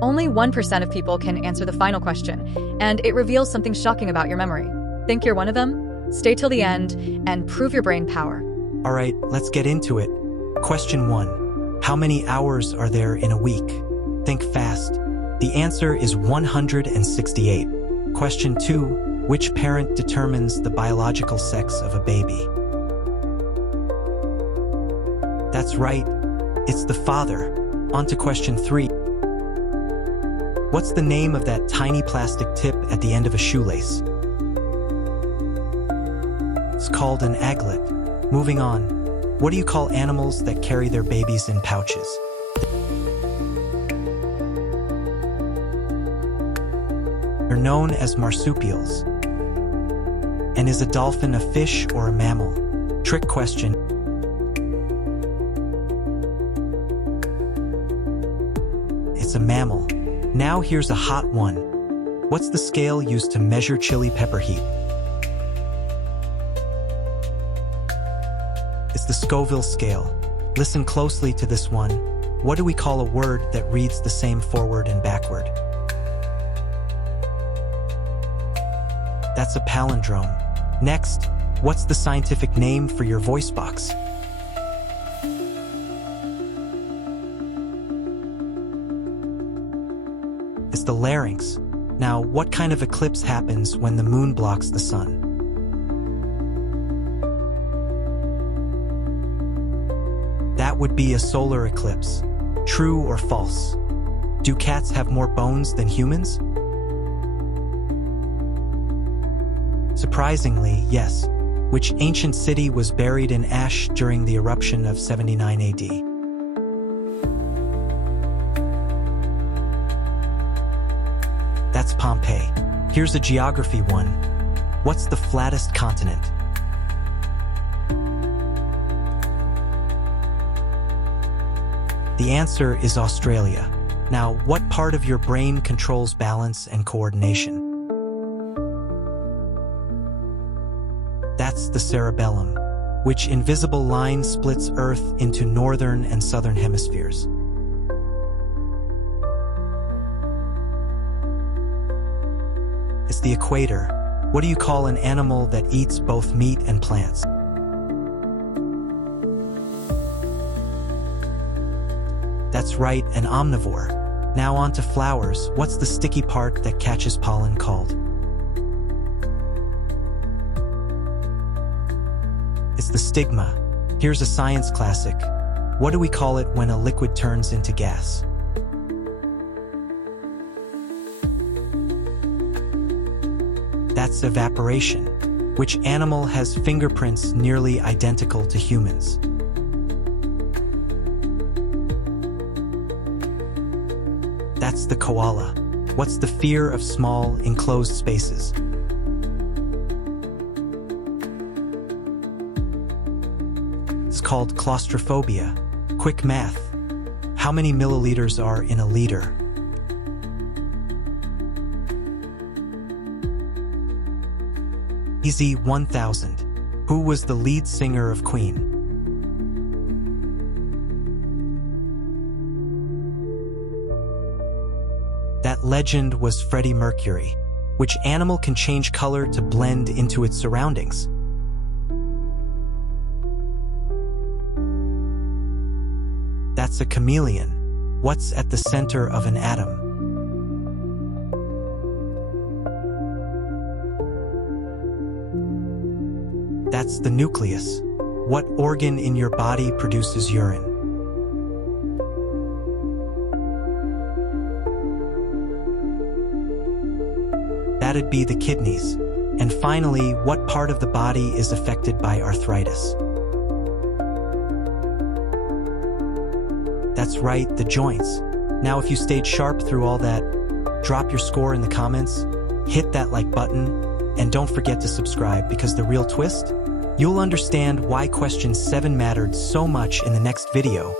Only 1% of people can answer the final question, and it reveals something shocking about your memory. Think you're one of them? Stay till the end and prove your brain power. All right, let's get into it. Question 1. How many hours are there in a week? Think fast. The answer is 168. Question 2. Which parent determines the biological sex of a baby? That's right, it's the father. On to question 3. What's the name of that tiny plastic tip at the end of a shoelace? It's called an aglet. Moving on. What do you call animals that carry their babies in pouches? They're known as marsupials. And is a dolphin a fish or a mammal? Trick question. It's a mammal. Now here's a hot one. What's the scale used to measure chili pepper heat? It's the Scoville scale. Listen closely to this one. What do we call a word that reads the same forward and backward? That's a palindrome. Next, what's the scientific name for your voice box? It's the larynx. Now, what kind of eclipse happens when the moon blocks the sun? That would be a solar eclipse. True or false? Do cats have more bones than humans? Surprisingly, yes. Which ancient city was buried in ash during the eruption of 79 AD? That's Pompeii. Here's a geography one. What's the flattest continent? The answer is Australia. Now, what part of your brain controls balance and coordination? That's the cerebellum. Which invisible line splits Earth into northern and southern hemispheres? It's the equator. What do you call an animal that eats both meat and plants? That's right, an omnivore. Now on to flowers. What's the sticky part that catches pollen called? It's the stigma. Here's a science classic. What do we call it when a liquid turns into gas? That's evaporation. Which animal has fingerprints nearly identical to humans? That's the koala. What's the fear of small, enclosed spaces? It's called claustrophobia. Quick math. How many milliliters are in a liter? Easy, 1,000. Who was the lead singer of Queen? That legend was Freddie Mercury. Which animal can change color to blend into its surroundings? That's a chameleon. What's at the center of an atom? That's the nucleus. What organ in your body produces urine? That'd be the kidneys. And finally, what part of the body is affected by arthritis? That's right, the joints. Now, if you stayed sharp through all that, drop your score in the comments, hit that like button, and don't forget to subscribe, because the real twist? You'll understand why question 7 mattered so much in the next video.